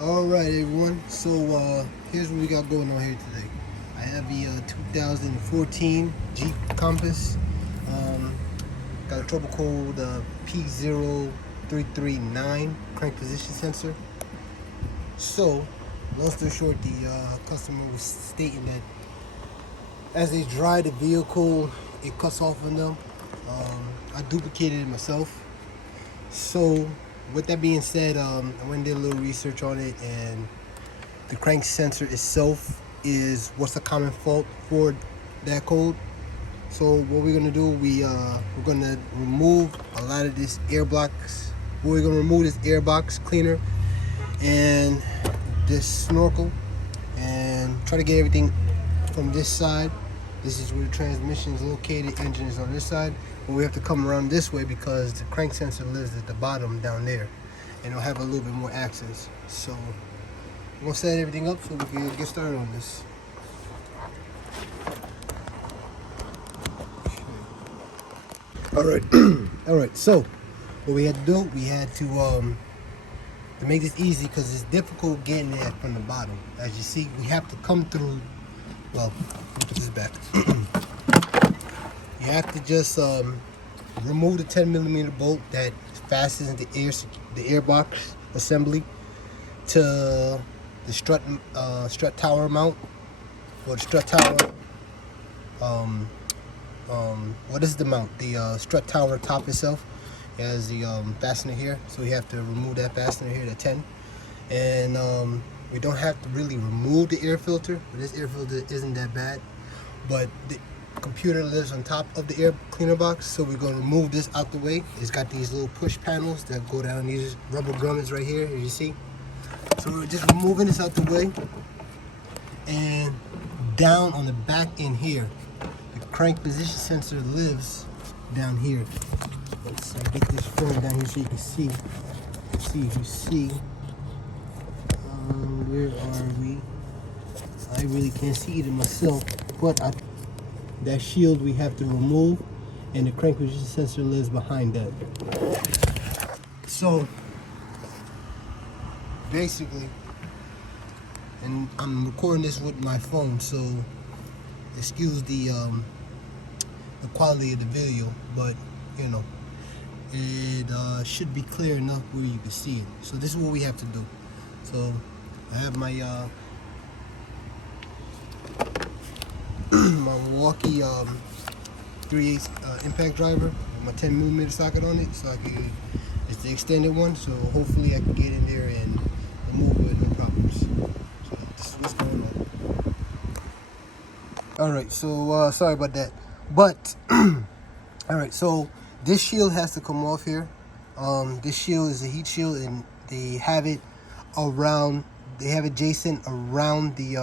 Alright everyone, so here's what we got going on here today. I have the 2014 Jeep Compass. Got a trouble code P0335 crank position sensor. So, long story short, the customer was stating that as they drive the vehicle, it cuts off on them. I duplicated it myself. So, with that being said, I went and did a little research on it, and the crank sensor itself is what's the common fault for that code. So what we're gonna do, we're gonna remove a lot of this air blocks. We're gonna remove this air box cleaner and this snorkel, and try to get everything from this side. This is where the transmission is located. Engine is on this side. But we have to come around this way because the crank sensor lives at the bottom down there, and it'll have a little bit more access. So I'm gonna set everything up so we can get started on this. All right, all right. So what we had to do, we had to make this easy because it's difficult getting it from the bottom. As you see, we have to come through. Well, let me put this back. You have to just remove the 10mm bolt that fastens the air box assembly to the strut tower mount, or the strut tower. What is the mount? The strut tower top itself has the fastener here, so we have to remove that fastener here, the 10. And we don't have to really remove the air filter, but this air filter isn't that bad. But the computer lives on top of the air cleaner box, so we're going to remove this out the way. It's got these little push panels that go down these rubber grommets right here, as you see. So we're just removing this out the way, and down on the back end here, the crank position sensor lives down here. Let's get this frame down here so you can see. Where are we? I really can't see it myself, but that shield we have to remove, and the crank position sensor lives behind that. So basically, and I'm recording this with my phone, so excuse the quality of the video, but you know, it should be clear enough where you can see it. So this is what we have to do. So I have my my Milwaukee 3/8 impact driver with my 10mm socket on it, so I can, it's the extended one, so hopefully I can get in there and remove it with no problems. So this is what's going on. Alright, so sorry about that, but alright, so this shield has to come off here. This shield is a heat shield, and they have it around, they have adjacent around the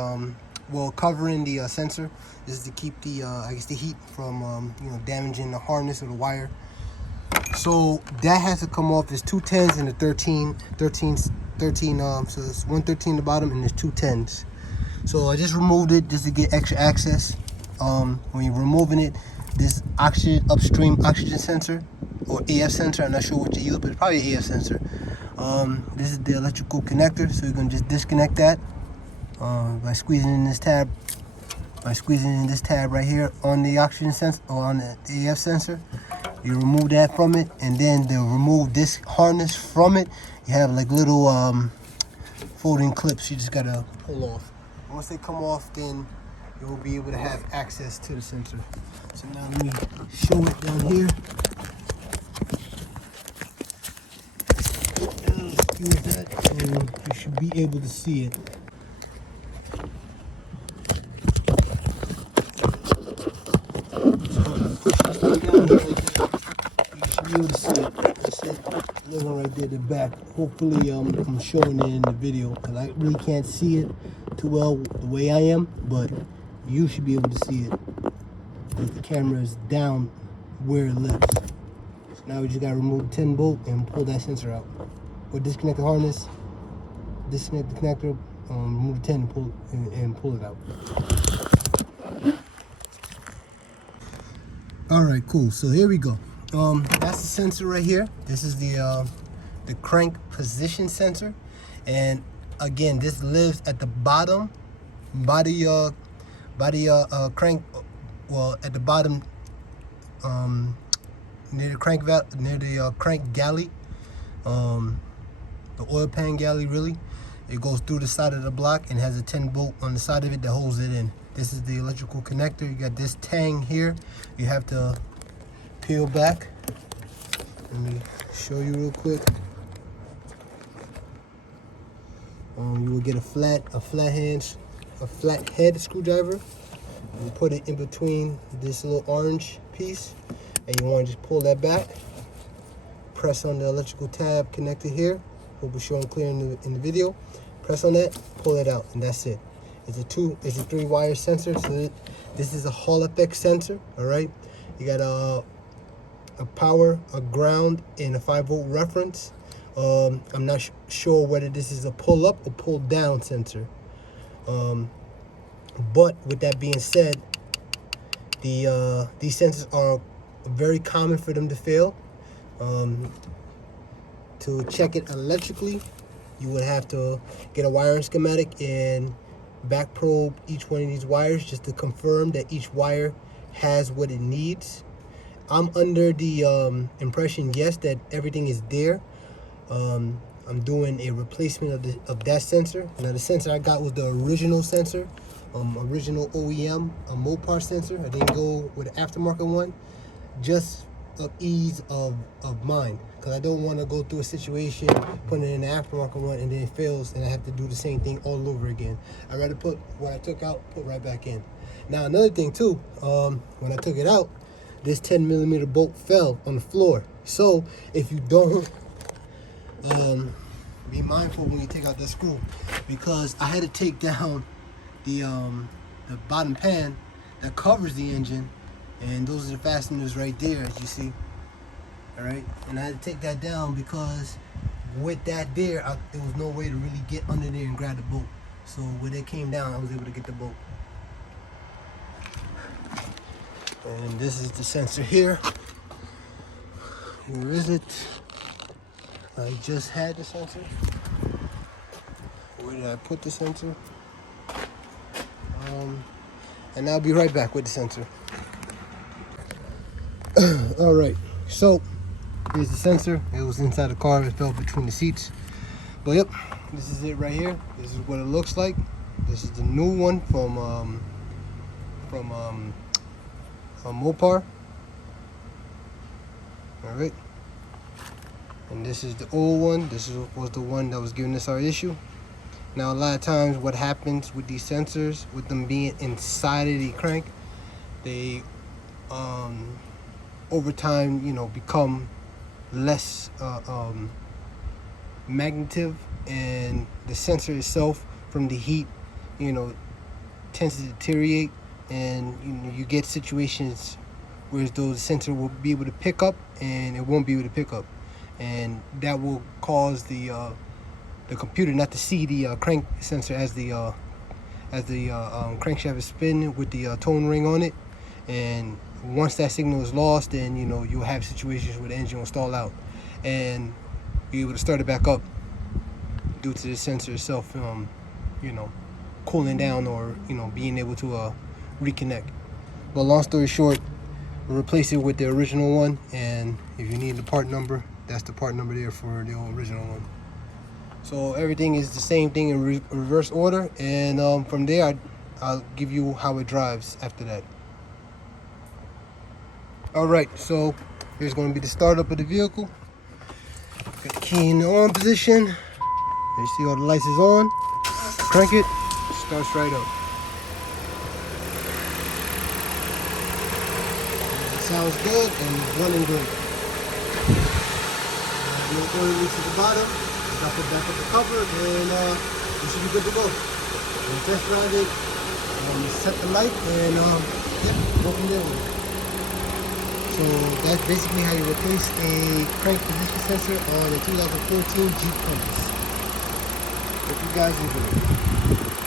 well, covering the sensor. This is to keep the I guess the heat from you know, damaging the harness or the wire. So that has to come off. There's two 10s and a 13, so it's 113 at the bottom and there's two 10s. So I just removed it just to get extra access. When you're removing it, this upstream oxygen sensor, or AF sensor, I'm not sure what you use, but it's probably an AF sensor. This is the electrical connector, so you're gonna just disconnect that by squeezing in this tab. Right here on the oxygen sensor, or on the AF sensor, you remove that from it, and then to remove this harness from it, you have like little folding clips you just gotta pull off. Once they come off, then you'll be able to have access to the sensor. So now let me show it down here. Use that, and you should be able to see it. Right there, the back. Hopefully I'm showing it in the video, because I really can't see it too well the way I am, but you should be able to see it if the camera is down where it lives. So now we just got to remove the 10 bolt and pull that sensor out, or disconnect the harness, disconnect the connector, remove the 10 and pull it out. All right, cool. So here we go. That's the sensor right here. This is the crank position sensor, and again, this lives at the bottom body crank, well, at the bottom, near the crank galley, the oil pan galley, really. It goes through the side of the block and has a 10 bolt on the side of it that holds it in. This is the electrical connector. You got this tang here. You have to peel back. Let me show you real quick. You will get a flat head screwdriver. You put it in between this little orange piece, and you want to just pull that back. Press on the electrical tab connected here. Will be showing clear in the video. Press on that, pull it out, and that's it. It's a 3-wire sensor. So this is a Hall effect sensor. All right, you got a power, a ground, and a 5-volt reference. I'm not sure whether this is a pull up or pull down sensor. But with that being said, these sensors are very common for them to fail. To check it electrically, you would have to get a wiring schematic and back probe each one of these wires just to confirm that each wire has what it needs. I'm under the impression, yes, that everything is there. I'm doing a replacement of that sensor. Now, the sensor I got was the original sensor, original OEM, a Mopar sensor. I didn't go with an aftermarket one, just of ease of mind, because I don't want to go through a situation putting it in the aftermarket one and then it fails and I have to do the same thing all over again. I'd rather put what I took out, put right back in. Now, another thing too, when I took it out, this 10mm bolt fell on the floor. So if you don't be mindful when you take out the screw, because I had to take down the bottom pan that covers the engine, and those are the fasteners right there, as you see. All right, and I had to take that down because with that there, there was no way to really get under there and grab the bolt. So when it came down, I was able to get the bolt. And this is the sensor here. Where is it? I just had the sensor. Where did I put the sensor? And I'll be right back with the sensor. All right, so here's the sensor. It was inside the car. It fell between the seats. But yep, this is it right here. This is what it looks like. This is the new one from Mopar. All right. And this is the old one. This was the one that was giving us our issue. Now, a lot of times what happens with these sensors, with them being inside of the crank, they over time, become less magnetic, and the sensor itself from the heat, tends to deteriorate, and you get situations where the sensor will be able to pick up and it won't be able to pick up, and that will cause the computer not to see the crank sensor as the crankshaft is spinning with the tone ring on it. And once that signal is lost, then you'll have situations where the engine will stall out and be able to start it back up due to the sensor itself cooling down or being able to reconnect. But long story short, we'll replace it with the original one, and if you need the part number, that's the part number there for the original one. So everything is the same thing in reverse order, and from there I'll give you how it drives after that. Alright, so here's going to be the startup of the vehicle. Got the key in the on position. You see all the lights is on. Crank it, starts right up. It sounds good and it's running good. We'll go to the bottom. Drop it back up the cover, and we should be good to go. We'll test drive it, set the light, and go from there with it. So that's basically how you replace a crank position sensor on a 2014 Jeep Compass. Hope you guys enjoy it.